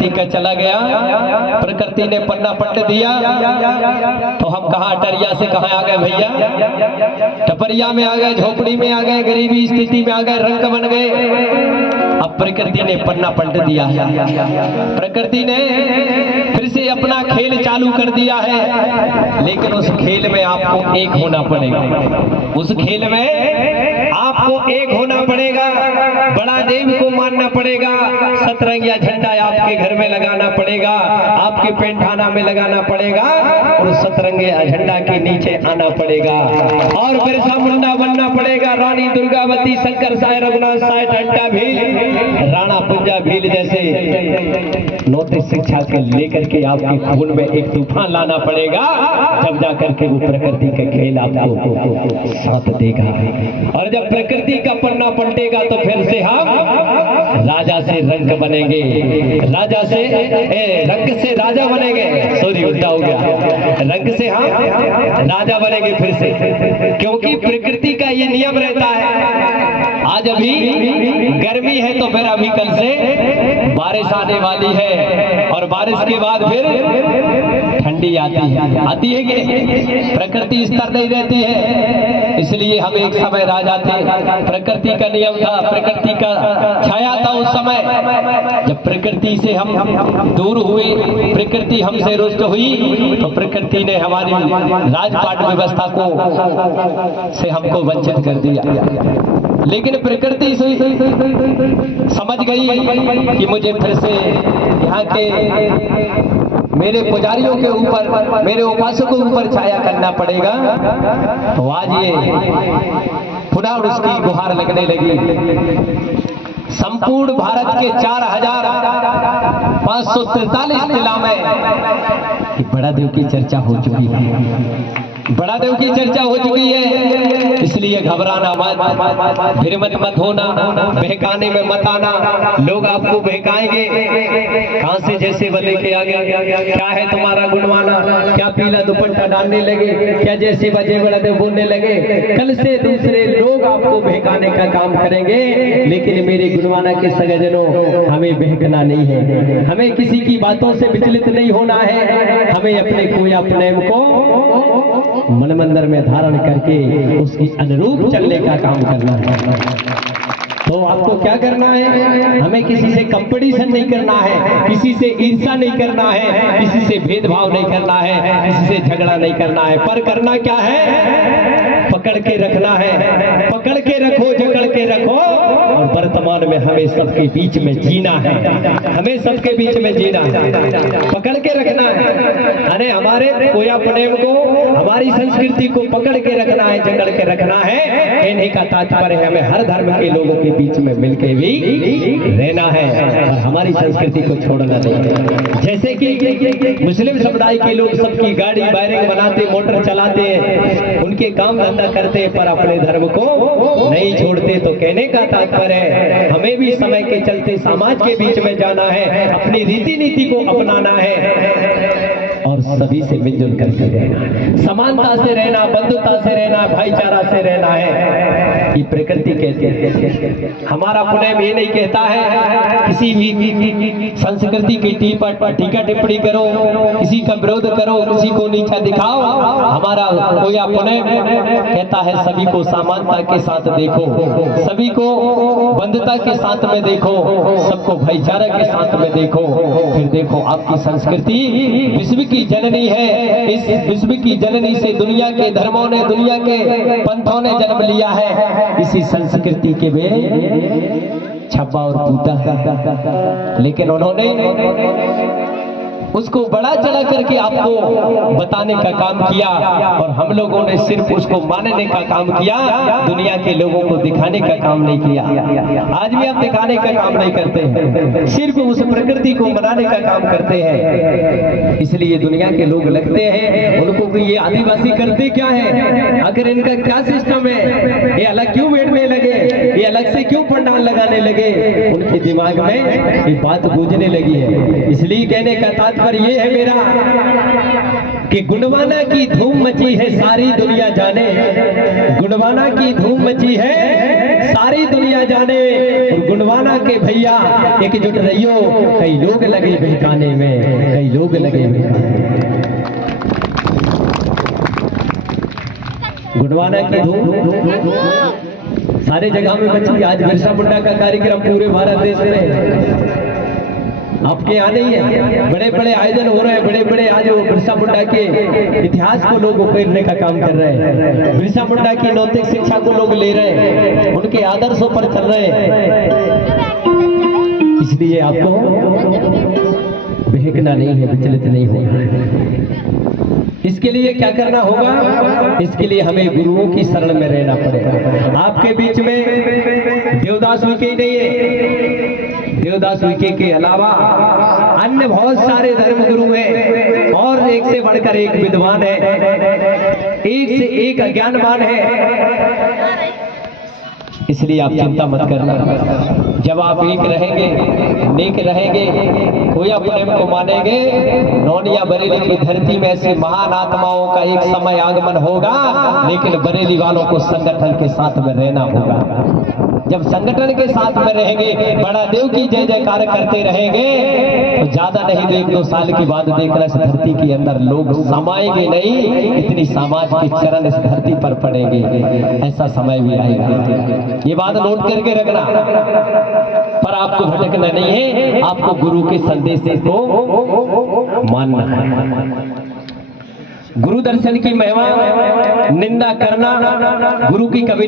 प्रकृति का चला गया, प्रकृति ने पन्ना पलट दिया, तो हम कहाँ अटरिया से कहाँ आ गए भैया, टपरिया में आ गए, झोपड़ी में आ गए, गरीबी स्थिति में आ गए, रंग बन गए। अब प्रकृति ने पन्ना पलट दिया है, प्रकृति ने फिर से अपना खेल चालू कर दिया है। लेकिन उस खेल में आपको एक होना पड़ेगा, उस खेल में आपको एक होना पड़ेगा, बड़ा देव को मानना पड़ेगा, सतरंगिया झंडा आपके घर में लगाना पड़ेगा, आपके पेंठाना में लगाना पड़ेगा और सतरंगिया झंडा के नीचे आना पड़ेगा और बिरसा मुंडा बनना पड़ेगा। रानी दुर्गावती, शंकर साय, रघुनाथ साय, टंटा भील, राणा पुंजा भील जैसे नौतिक शिक्षा को लेकर के आपके खून में एक तूफान लाना पड़ेगा, तब जाकर के वो प्रकृति का खेल आपको साथ देगा। और जब प्रकृति का पन्ना पलटेगा तो फिर से हम राजा से रंग बनेंगे, राजा से रंग से राजा बनेंगे, सॉरी उल्टा हो गया, रंग से हम राजा बनेंगे फिर से, क्योंकि प्रकृति का ये नियम रहता है। आज अभी गर्मी है तो फिर अभी कल से बारिश आने वाली है और बारिश के बाद फिर ठंडी आती है कि प्रकृति स्तर नहीं रहती है। इसलिए हम एक समय राजा थे, प्रकृति का नियम था, प्रकृति का छाया था उस समय। जब प्रकृति से हम दूर हुए, प्रकृति हमसे रुष्ट हुई, तो प्रकृति ने हमारी राजपाट व्यवस्था को से हमको वंचित कर दिया। लेकिन प्रकृति से समझ गई कि मुझे फिर से यहाँ के मेरे पुजारियों के ऊपर, मेरे उपासकों के ऊपर छाया करना पड़ेगा। तो आज ये पुनः उसकी गुहार लगने लगी। संपूर्ण भारत के 4543 जिला में बड़ा देव की चर्चा हो चुकी है, बड़ा देव की चर्चा हो चुकी है। इसलिए घबराना मत, फिर मत होना, बहकाने में मत आना। लोग आपको बहकाएंगे, कहां से जैसे बले के आ गया, क्या है तुम्हारा गुणवाना, क्या पीला दुपट्टा डालने लगे, क्या जैसे बजे बड़ा देव बोलने लगे। कल से दूसरे लोग आपको बहकाने का काम करेंगे, लेकिन मेरे गुणवाना के सगजनों, हमें बहकना नहीं है, हमें किसी की बातों से विचलित नहीं होना है। हमें अपने खोया प्रेम को मन मंदिर में धारण करके उसकी अनुरूप चलने का काम करना है। तो आपको क्या करना है? हमें किसी से कंपटीशन नहीं करना है, किसी से ईर्ष्या नहीं करना है, किसी से भेदभाव नहीं करना है, किसी से झगड़ा नहीं करना है। पर करना क्या है? पकड़ के रखना है, पकड़ के रखो, जकड़ के रखो। और वर्तमान में हमें सबके बीच में जीना है, हमें सबके बीच में जीना है, पकड़ के रखना है। अरे हमारे कोया प्रेम को, हमारी संस्कृति को पकड़ के रखना है, जकड़ के रखना है। कहने का तात्पर्य है हमें हर धर्म के लोगों के बीच में मिलके भी रहना है और हमारी संस्कृति को छोड़ना नहीं। जैसे कि मुस्लिम समुदाय के लोग सबकी गाड़ी वायरिंग बनाते, मोटर चलाते हैं, उनके काम धंधा करते, पर अपने धर्म को नहीं छोड़ते। तो कहने का तात्पर्य है हमें भी समय के चलते समाज के बीच में जाना है, अपनी रीति नीति को अपनाना है और सभी से मिलजुल करके रहना है, समानता से रहना, बंधुता से रहना, भाईचारा से रहना है। ये प्रकृति कहती है। हमारा पुनः ये नहीं कहता है किसी भी संस्कृति की टीका टिप्पणी करो, किसी का विरोध करो, किसी को नीचा दिखाओ। हमारा कोया पुनः कहता है सभी को समानता के साथ देखो, सभी को बंधुता के साथ में देखो, सबको भाईचारा के साथ में देखो। फिर देखो आपकी संस्कृति विश्व की जननी है। इस विश्व की जननी से दुनिया के धर्मों ने, दुनिया के पंथों ने जन्म लिया है। इसी संस्कृति के वे छप्पा और पूता, लेकिन उन्होंने उसको बड़ा चढ़ा करके आपको बताने का काम किया और हम लोगों ने सिर्फ उसको मानने का काम किया, दुनिया के लोगों को दिखाने का काम नहीं किया। आज भी हम दिखाने का काम नहीं करते हैं, सिर्फ उस प्रकृति को मनाने का काम करते हैं। इसलिए दुनिया के लोग लगते हैं उनको भी ये आदिवासी करते क्या है, आखिर इनका क्या सिस्टम है, ये अलग क्यों बैठने लगे, ये अलग से क्यों पंडाल लगाने लगे। उनके दिमाग में ये बात गूंजने लगी है। इसलिए कहने का तात्पर्य ये है मेरा कि गुणवाना की धूम मची है, सारी दुनिया जाने, गुणवाना की धूम मची है, सारी दुनिया जाने। और गुणवाना के भैया एकजुट रहियो, कई लोग लगे बहकाने में, कई लोग लगे बहकाने में। गुणवाना की धूम सारे जगह में मची। आज बिरसा मुंडा का कार्यक्रम पूरे भारत देश में आपके यहाँ नहीं है, बड़े बड़े आयोजन हो रहे हैं, बड़े बड़े आज वो बिरसा मुंडा के इतिहास को लोग उकेरने का काम कर रहे हैं, बिरसा मुंडा की नैतिक शिक्षा को लोग ले रहे हैं, उनके आदर्शों पर चल रहे हैं। इसलिए आपको बहकना नहीं है, विचलित नहीं होना। इसके लिए क्या करना होगा? इसके लिए हमें गुरुओं की शरण में रहना पड़ेगा। आपके बीच में देवदास विके नहीं है, देवदास विके के अलावा अन्य बहुत सारे धर्म गुरु हैं और एक से बढ़कर एक विद्वान है, एक से एक अज्ञानवान है। इसलिए आप चिंता मत करना। जब आप एक रहेंगे, नेक रहेंगे, कोई अपने को मानेंगे, नौनिया बरेली की धरती में ऐसे महान आत्माओं का एक समय आगमन होगा। लेकिन बरेली वालों को संगठन के साथ में रहना होगा। जब संगठन के साथ में रहेंगे, बड़ा देव की जय जयकार करते रहेंगे, तो ज्यादा नहीं तो 1-2 साल के बाद देखना इस धरती के अंदर लोग समाएंगे नहीं, इतनी समाज के चरण इस धरती पर पड़ेंगे। ऐसा समय भी आएगा, ये बात नोट करके रखना। पर आपको भटकना नहीं है, आपको गुरु के संदेश को मानना है। गुरु दर्शन की महिमा निंदा करना गुरु की कभी